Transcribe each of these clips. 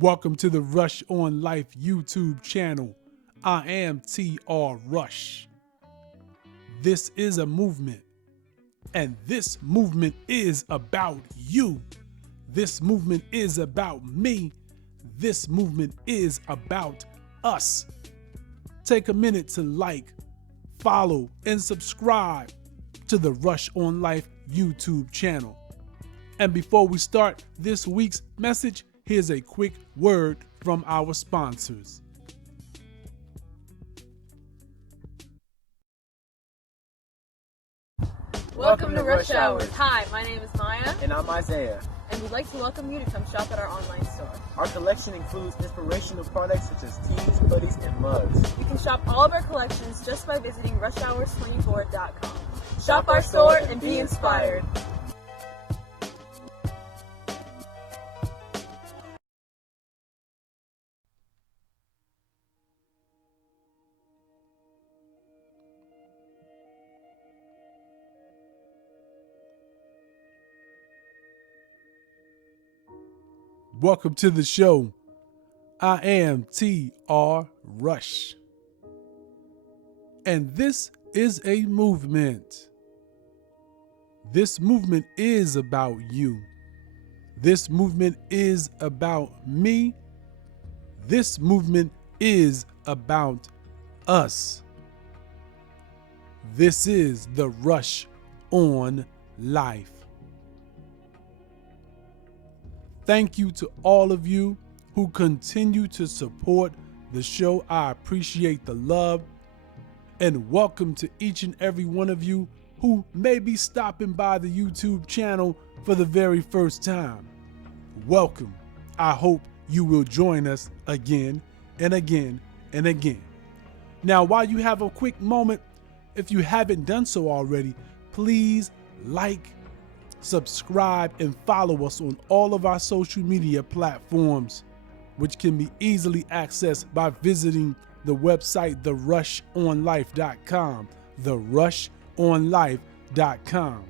Welcome to the Rush on Life YouTube channel. I am TR Rush. This is a movement, and this movement is about you. This movement is about me. This movement is about us. Take a minute to like, follow, and subscribe to the Rush on Life YouTube channel. And before we start this week's message, here's a quick word from our sponsors. Welcome to Rush Hours. Hi, my name is Maya. And I'm Isaiah. And we'd like to welcome you to come shop at our online store. Our collection includes inspirational products such as tees, hoodies, and mugs. You can shop all of our collections just by visiting rushhours24.com. Shop our store and be inspired. Welcome to the show. I am TR Rush. And this is a movement. This movement is about you. This movement is about me. This movement is about us. This is the Rush on Life. Thank you to all of you who continue to support the show. I appreciate the love, and welcome to each and every one of you who may be stopping by the YouTube channel for the very first time. Welcome. I hope you will join us again and again and again. Now, while you have a quick moment, if you haven't done so already, please like, subscribe, and follow us on all of our social media platforms, which can be easily accessed by visiting the website therushonlife.com, therushonlife.com.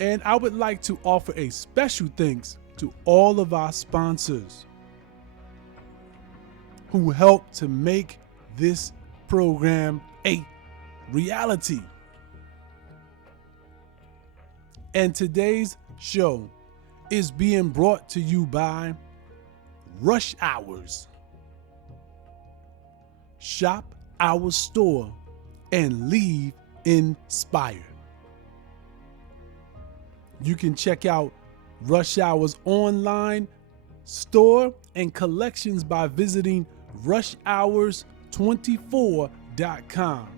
And I would like to offer a special thanks to all of our sponsors who help to make this program a reality. And today's show is being brought to you by Rush Hours. Shop our store and leave inspired. You can check out Rush Hours online store and collections by visiting rushhours24.com.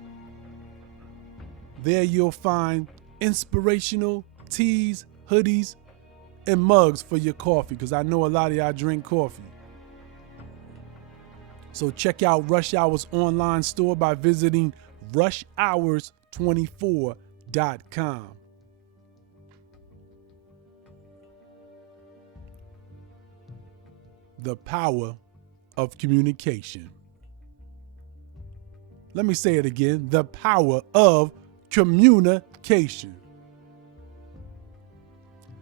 There you'll find inspirational tees, hoodies, and mugs for your coffee, because I know a lot of y'all drink coffee. So check out Rush Hours online store by visiting rushhours24.com. The power of communication. Let me say it again. The power of communication.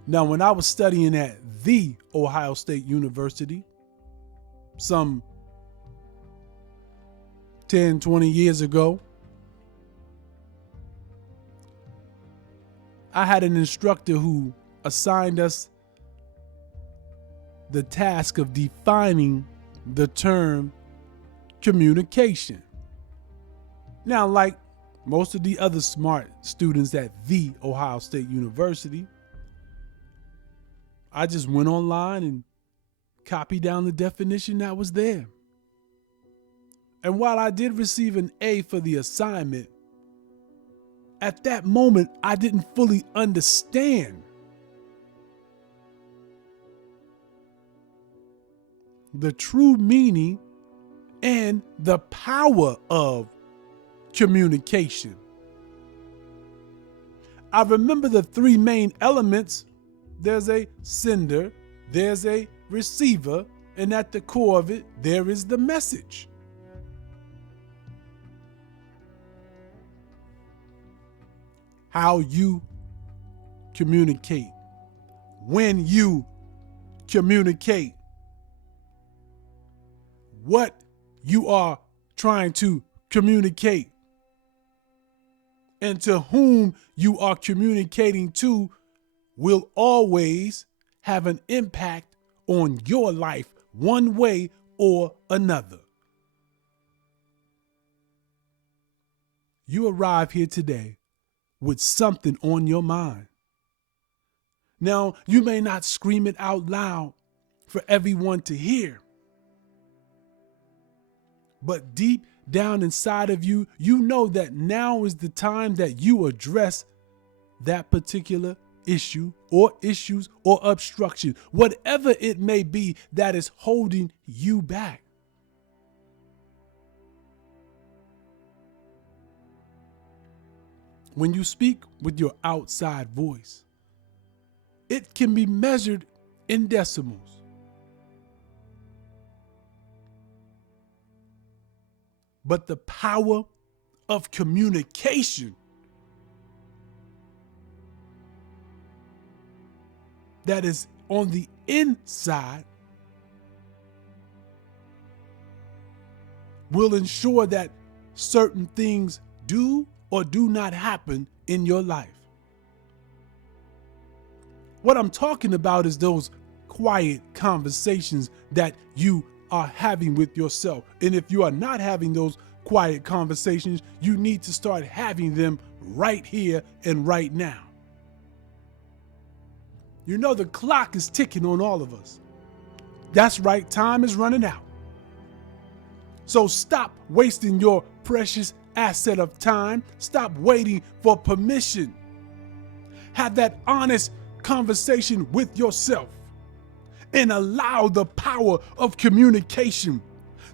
Now, when I was studying at The Ohio State University, some 10, 20 years ago, I had an instructor who assigned us the task of defining the term communication. Now, like most of the other smart students at The Ohio State University, I just went online and copied down the definition that was there. And while I did receive an A for the assignment, at that moment, I didn't fully understand the true meaning and the power of communication. I remember the three main elements. There's a sender, there's a receiver, and at the core of it, there is the message. How you communicate when you communicate. What you are trying to communicate and to whom you are communicating to will always have an impact on your life one way or another. You arrive here today with something on your mind. Now, you may not scream it out loud for everyone to hear, but deep down inside of you, you know that now is the time that you address that particular issue or issues or obstruction, whatever it may be that is holding you back. When you speak with your outside voice, it can be measured in decimals. But the power of communication that is on the inside will ensure that certain things do or do not happen in your life. What I'm talking about is those quiet conversations that you are having with yourself. And if you are not having those quiet conversations, you need to start having them right here and right now. You know, the clock is ticking on all of us. That's right, time is running out. So stop wasting your precious asset of time. Stop waiting for permission. Have that honest conversation with yourself and allow the power of communication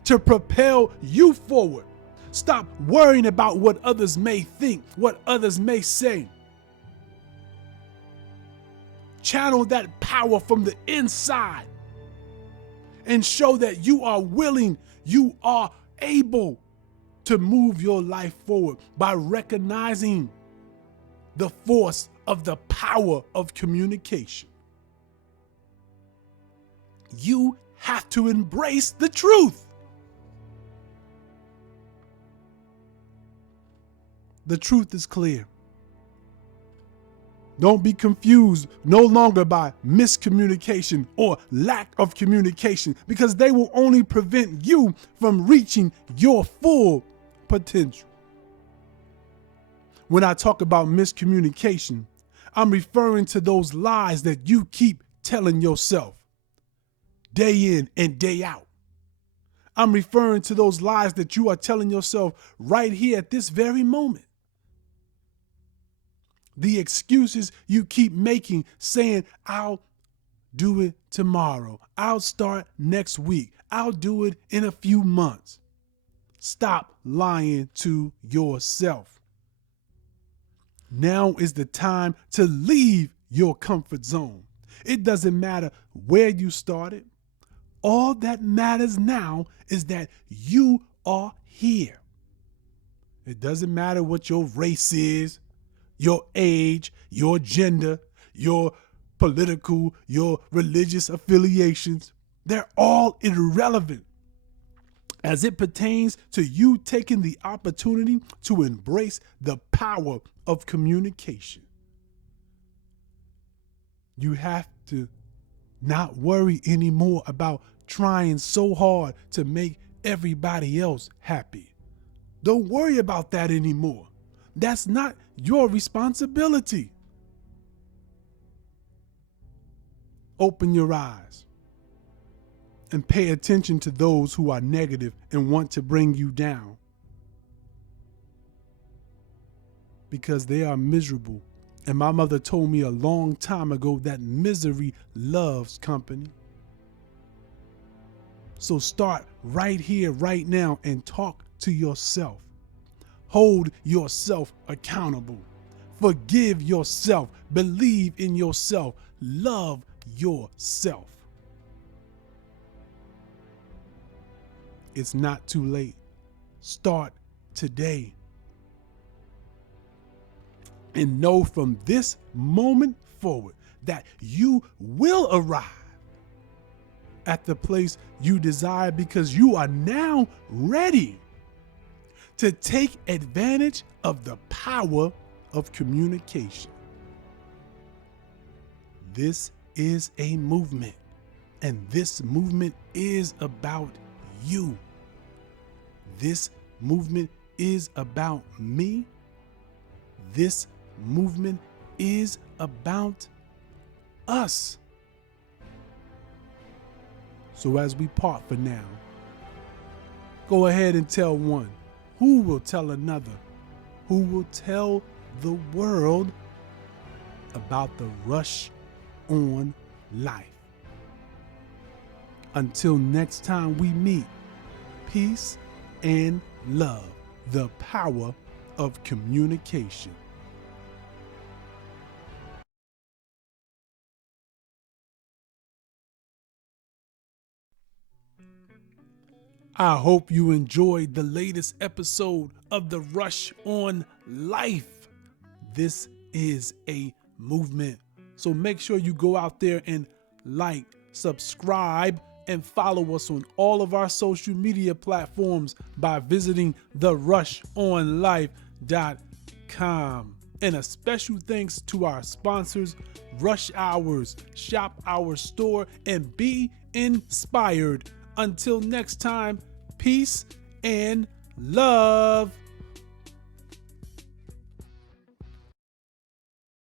to propel you forward. Stop worrying about what others may think, what others may say. Channel that power from the inside and show that you are willing, you are able to move your life forward by recognizing the force of the power of communication. You have to embrace the truth. The truth is clear. Don't be confused no longer by miscommunication or lack of communication, because they will only prevent you from reaching your full potential. When I talk about miscommunication, I'm referring to those lies that you keep telling yourself day in and day out. I'm referring to those lies that you are telling yourself right here at this very moment. The excuses you keep making, saying, I'll do it tomorrow. I'll start next week. I'll do it in a few months. Stop lying to yourself. Now is the time to leave your comfort zone. It doesn't matter where you started. All that matters now is that you are here. It doesn't matter what your race is, your age, your gender, your political, your religious affiliations. They're all irrelevant as it pertains to you taking the opportunity to embrace the power of communication. You have to not worry anymore about trying so hard to make everybody else happy. Don't worry about that anymore. That's not your responsibility. Open your eyes and pay attention to those who are negative and want to bring you down, because they are miserable. And my mother told me a long time ago that misery loves company. So start right here, right now, and talk to yourself. Hold yourself accountable. Forgive yourself. Believe in yourself. Love yourself. It's not too late. Start today. And know from this moment forward that you will arrive at the place you desire, because you are now ready to take advantage of the power of communication. This is a movement, and this movement is about you. This movement is about me. This movement is about us. So as we part for now, go ahead and tell one, who will tell another, who will tell the world about the rush on life. Until next time we meet, peace and love, the power of communication. I hope you enjoyed the latest episode of The Rush on Life. This is a movement. So make sure you go out there and like, subscribe, and follow us on all of our social media platforms by visiting therushonlife.com. And a special thanks to our sponsors, Rush Hours, Shop Our Store, and Be Inspired. Until next time, peace and love.